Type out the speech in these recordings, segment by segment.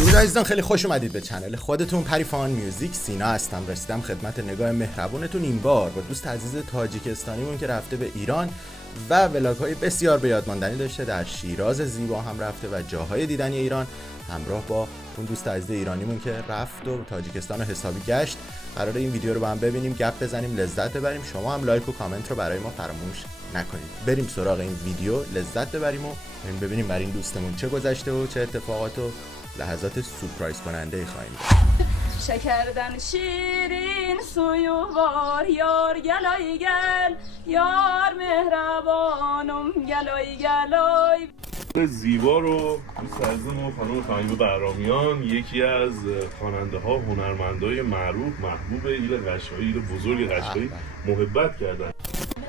درود عزیزان، خیلی خوش اومدید به چنل خودتون. پریفان میوزیک سینا هستم. رسیدم خدمت نگاه مهربونتون این بار با دوست عزیز تاجیکستانیمون که رفته به ایران و ولاگ‌های بسیار به یاد ماندنی داشته. در شیراز زیبا هم رفته و جاهای دیدنی ایران همراه با اون دوست عزیز ایرانیمون که رفت و تاجیکستان رو حسابی گشت. قراره این ویدیو رو با هم ببینیم، گپ بزنیم، لذت ببریم. شما هم لایک و کامنت رو برای ما فراموش نکنید. بریم سراغ این ویدیو، لذت ببریم و ببینیم برای این دوستمون چه گذشته و چه اتفاقات و لحظات سورپرایز کننده خواهیم داشت. شکردن شیرین سویوار یار گلای گل یار مهربانم گلای گلای. زیبا رو دوست عزیزم و خانم فهیمه بهرامیان، یکی از خواننده ها هنرمندای معروف محبوب ایل قشقایی، ایل بزرگ قشقایی محبت کردن.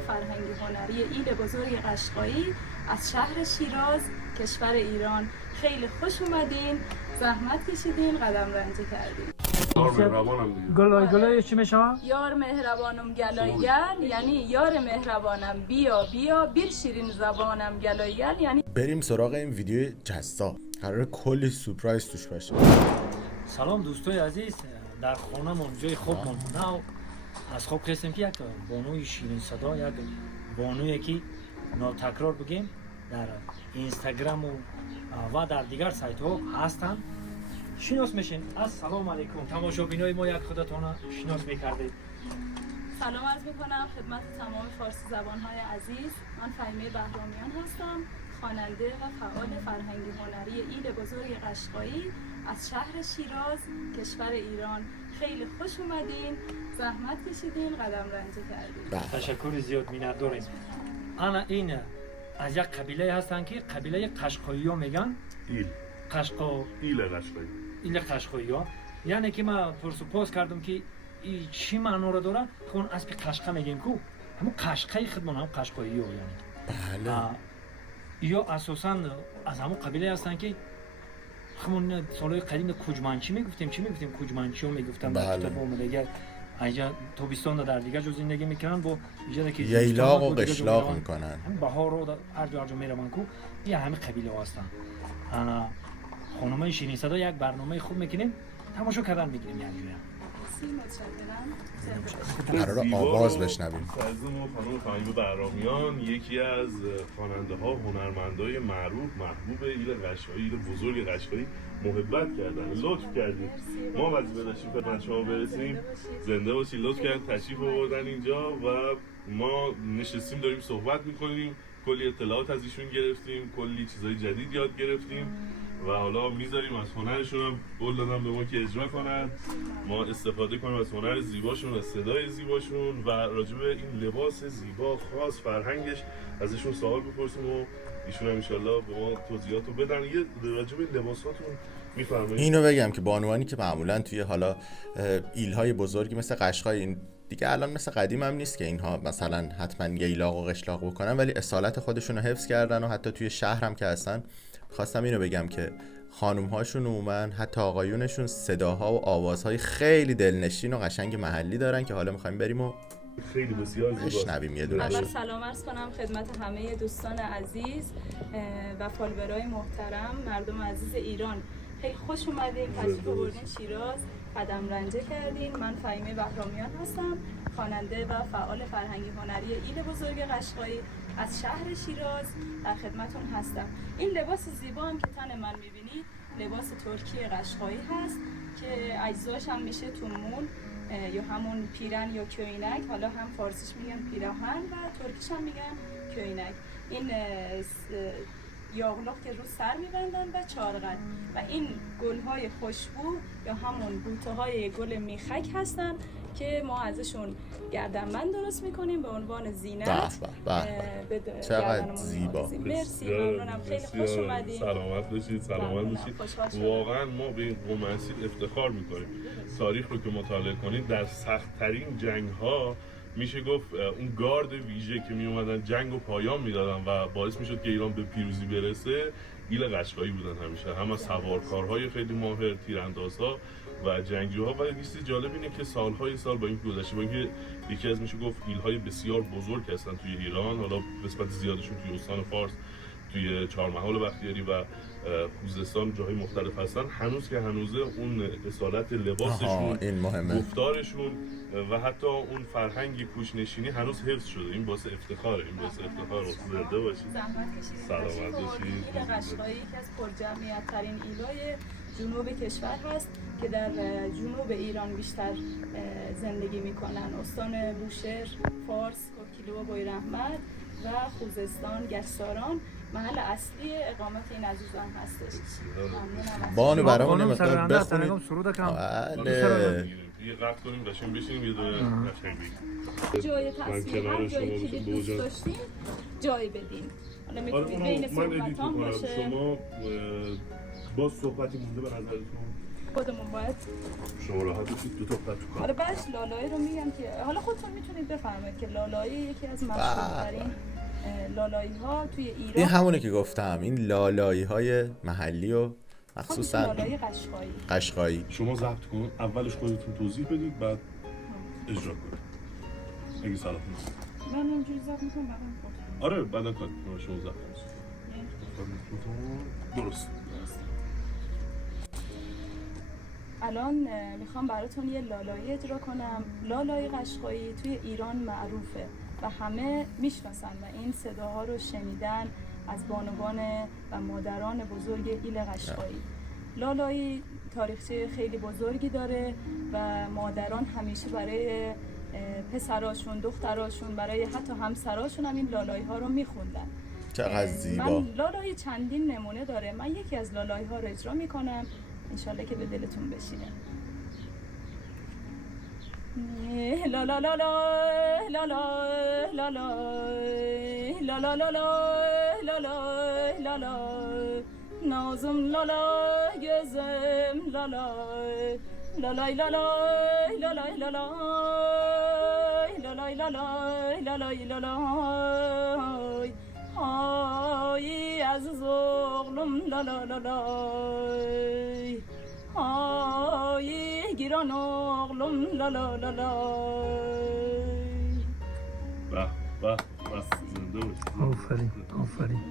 فرهنگی هنری ایل بزرگ قشقایی از شهر شیراز کشور ایران. خیلی خوش اومدین، زحمت کشیدین، قدم رنجه کردین. یار مهربانم دیگه. گلای چی میشه؟ یار مهربانم گلای گل یعنی یار مهربانم بیا بیا بیر شیرین زبانم گلای گل یعنی. بریم سراغ این ویدیو جذاب، قراره کلی سورپرایز توش باشه. سلام دوستای عزیز، در خانه‌مون جای خوبمون نه از خواب خواستیم که یک بانوی شیرین صدا، یک بانویی که ناتکرار بگیم در اینستاگرام و در دیگر سایت ها هستن شناس میشین. السلام علیکم تماشابینای ما، یک خودتون شناس میکردید. سلام عرض میکنم خدمت تمام فارسی زبانهای عزیز. من فهیمه بهرامیان هستم، خواننده و فعال فرهنگی هنری ایل بزرگ قشقایی از شهر شیراز کشور ایران. خیلی خوش اومدین، زحمت کشیدین، قدم رنجه کردین. تشکر زیاد می‌داریم. انا این از یک قبیله هستن که قبیله قشقایی ها میگن ایل قشقایی. ایل قشقایی ها، یعنی که من پرسپوز کردم که این چی معنا را داره. خون از که قشقه میگیم کو همون قشقه خدمون هم قشقایی ها، یعنی بله. یا اساسا از همون قبیله هستن که همون سالهای قدیم کوجمانچی میگفتیم، چی میگفتیم کوجمانچی ها میگفتن. بله. کتاب اومده اینجا تابستان در دیگه جو زندگی میکنن، با ایجاد که ییلاق و قشلاق میکنن، هم بهار رو هر جا میرون کو. این همه قبیله ها هستن. انا خانمای شیرین صدا یک برنامه خوب میکنیم، تماشا کردن میگیریم یک جوری. قراره آواز بشنویم. عزیزم و خانم فهیمه بهرامیان، یکی از خواننده ها هنرمندای معروف محبوب ایل قشقایی، ایل بزرگ قشقایی محبت کردن. لطف کردید ما وظیفه داشتیم خدمت شما برسیم. زنده باشید. لطف کردید تشریف آوردن اینجا و ما نشستیم داریم صحبت میکنیم. کلی اطلاعات از ایشون گرفتیم، کلی چیزای جدید یاد گرفتیم و حالا میذاریم از هنرشون هم قول دادن به ما که اجرا کنن، ما استفاده کنیم از هنر زیباشون و صدای زیباشون و راجع به این لباس زیبا خاص فرهنگش ازشون سوال بپرسیم و ایشون هم انشالله به ما توضیحات رو بدن. یه راجع به لباساتون میفرمایید. اینو بگم که بانوانی که معمولا توی حالا ایلهای بزرگی مثل قشقای این دیگه الان مثل قدیم هم نیست که اینها مثلا حتما ییلاق و قشلاق بکنن، ولی اصالت خودشون رو حفظ کردن و حتی توی شهر هم که هستن. خواستم اینو بگم که خانوم هاشون عموما حتی آقایونشون صداها و آوازهای خیلی دلنشین و قشنگ محلی دارن که حالا میخوایم بریم و خیلی بسیار زیبا بشنویم یه دونشون. اول سلام عرض کنم خدمت همه دوستان عزیز و فالوورای محترم، مردم عزیز ایران. خیلی خوش اومدین، تشریف آوردین شیراز، قدم رنجه کردین. من فهیمه بهرامیان هستم، خواننده و فعال فرهنگی هنری ایل بزرگ قشقایی از شهر شیراز در خدمتون هستم. این لباس زیبا هم که تن من میبینید لباس ترکی قشقایی هست که اجزاش هم میشه تومون یا همون پیرن یا کوینک، حالا هم فارسیش میگن پیراهن و ترکیش هم میگن کوینک. این یاغلاق که رو سر میبندن و چارقد و این گلهای خوشبو یا همون بوته‌های گل میخک هستن که ما ازشون گردنبند درست میکنیم به عنوان زینت. چقدر زیبا. مرسی، ممنونم، خیلی خوش اومدین. سلامت باشید، سلامت باشید. واقعا ما به این قوم اصیل افتخار میکنیم. تاریخ رو که مطالعه کنید در سخت‌ترین جنگ‌ها میشه گفت اون گارد ویژه که می اومدن جنگ و پایان میدادن و باعث میشد که ایران به پیروزی برسه، ایل قشقایی بودن همیشه. هم از سوارکارهای خیلی ماهر، تیراندازها و جنگجوها. و یه چیز جالب اینه که سالهای سال با این گذشته، با اینکه یکی از میشه گفت ایلهای بسیار بزرگ هستن توی ایران، حالا نسبت زیادشون توی استان فارس توی چهارمحال بختیاری و خوزستان جاهای مختلف هستن، هنوز که هنوزه اون اصالت لباسشون، این مهمه، گفتارشون و حتی اون فرهنگ کوچ‌نشینی هنوز حفظ شده. این باعث افتخاره، این باعث افتخار. زنده باشید، زحمت کشیدید، سلامت باشید. ایل قشقایی یکی از پرجمعیت ترین ایلای جنوب کشور هست که در جنوب ایران بیشتر زندگی میکنن. استان بوشهر، فارس، کوکیلو و بویراحمد و خوزستان، گچساران محل اصلی اقامت این عزیزان هستش. ممنونم. بانو برامون مقدار بخونید. بله. یه قطع کنیم قشنگ بشینیم یه دونه قشنگ بگیم. جای تصویر هر جایی که دوست داشتین جای بدین. حالا میتونید بین صحبتان باشه. شما باز صحبتی مونده به نظرتون؟ خودمون باید شما راحت باشید دو تا خط تو کار. آره باش لالایی رو میگم که حالا خودتون میتونید بفرمایید که لالایی یکی از مشهورترین لالایی ها توی ایران. این همونه که گفتم، این لالایی های محلی و مخصوصا لالایی قشقایی. شما ضبط کن، اولش خودتون توضیح بدید بعد اجرا کنید اگه صلاح نیست. من اونجوری ضبط میکنم بعدم آره بعدا کار شما ضبط کنید. درست. الان میخوام براتون یه لالایی اجرا کنم. لالایی قشقایی توی ایران معروفه و همه میشناسن و این صداها رو شنیدن از بانوان و مادران بزرگ ایل قشقایی. لالایی تاریخچه خیلی بزرگی داره و مادران همیشه برای پسراشون، دختراشون، برای حتی همسراشون هم این لالایی ها رو میخوندن. چقدر زیبا. من لالایی چندین نمونه داره. من یکی از لالایی ها رو اجرا میکنم، انشالله که به دلتون بشینه. لا لا لا لا لا لا لا لا لا لا لا لا لا لا لا نازم لا لا gözüm لا لا لا لا لا لا لا لا لا لا لا لا لا لا لا لا ay aziz oğlum la la la la ay giran oğlum la la la la به زنده باشید. آفرین.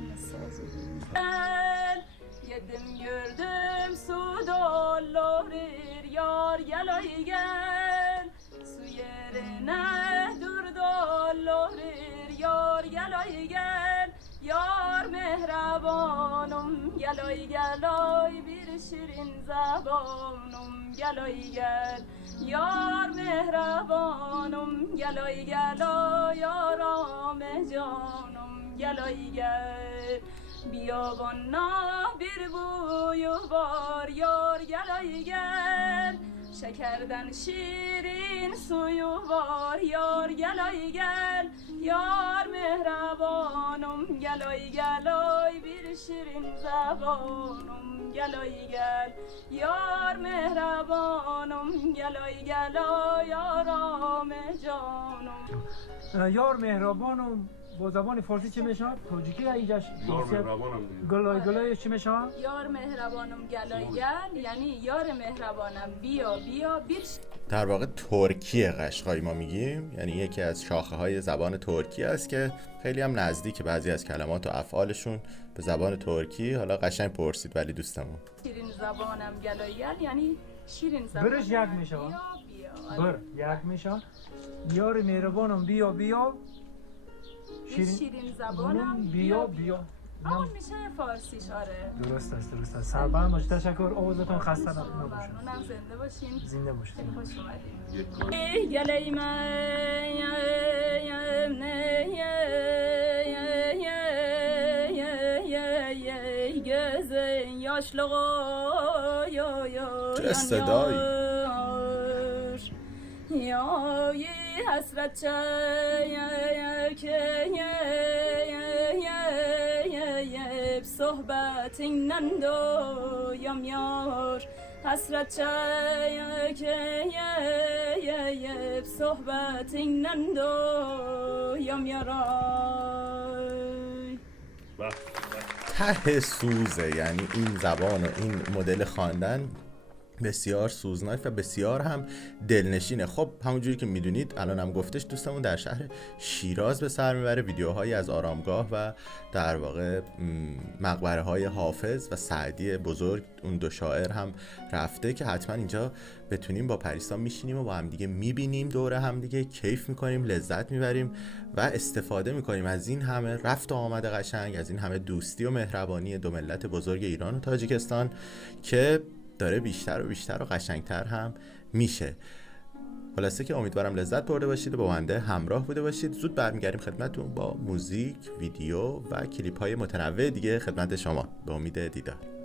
yedim gördüm su doldurir yar gel ay gel su yerine dur doldurir yar gel ay gel yar mehrabanım gel ay gel ay bir şirin zabanım gel ay gel yar mehrabanım gel ay gel ay yaram canım gel ay gel بیابانا bir boyu var yar gel ay gel şekerden şirin suyu var yar gel ay gel yar mehrabanım gel ay gel ay bir şirin zabanım gel ay gel yar mehrabanım gel ay gel ay yaram canım یار مهربانم با زبان فارسی چی میشه؟ تاجیکی اینجاش یار مهربانم دیگه. گلای چی میشه؟ یار مهربانم گلای گل یعنی یار مهربانم بیا بیا بیر. در واقع ترکی قشقایی ما میگیم، یعنی یکی از شاخه های زبان ترکی است که خیلی هم نزدیک بعضی از کلمات و افعالشون به زبان ترکی. حالا قشنگ پرسید ولی دوستمون شیرین زبانم گلای گل یعنی شیرین زبانم برش یک میشه. بر یک میشه. یار مهربانم بیا بیا شیرین زبانم بیا بیا همون میشه فارسیش. آره درست است. سربرم باشید. تشکر. آوازتون خسته نباشه. ممنونم. زنده باشین. زنده باشید. خوش اومدید. گلای من gözün yaşlı چه صدایی. یا حسرت çekip sohbetinden doyam yar hasret çekip sohbetinden doyam yar ته سوزه. یعنی این زبان و این مدل خواندن بسیار سوزناک و بسیار هم دلنشینه. خب همونجوری که میدونید الان هم گفتش دوستمون در شهر شیراز به سر میبره، ویدیوهایی از آرامگاه و در واقع مقبره های حافظ و سعدی بزرگ، اون دو شاعر هم رفته که حتما اینجا بتونیم با پریسا میشینیم و با هم دیگه میبینیم، دوره هم دیگه کیف میکنیم، لذت میبریم و استفاده میکنیم از این همه رفت و آمد قشنگ، از این همه دوستی و مهربانی دو ملت بزرگ ایران و تاجیکستان که داره بیشتر و بیشتر و قشنگتر هم میشه. خلاصه که امیدوارم لذت برده باشید و با بنده همراه بوده باشید. زود برمیگردیم خدمتتون با موزیک، ویدیو و کلیپ های متنوع دیگه خدمت شما. به امید دیدار.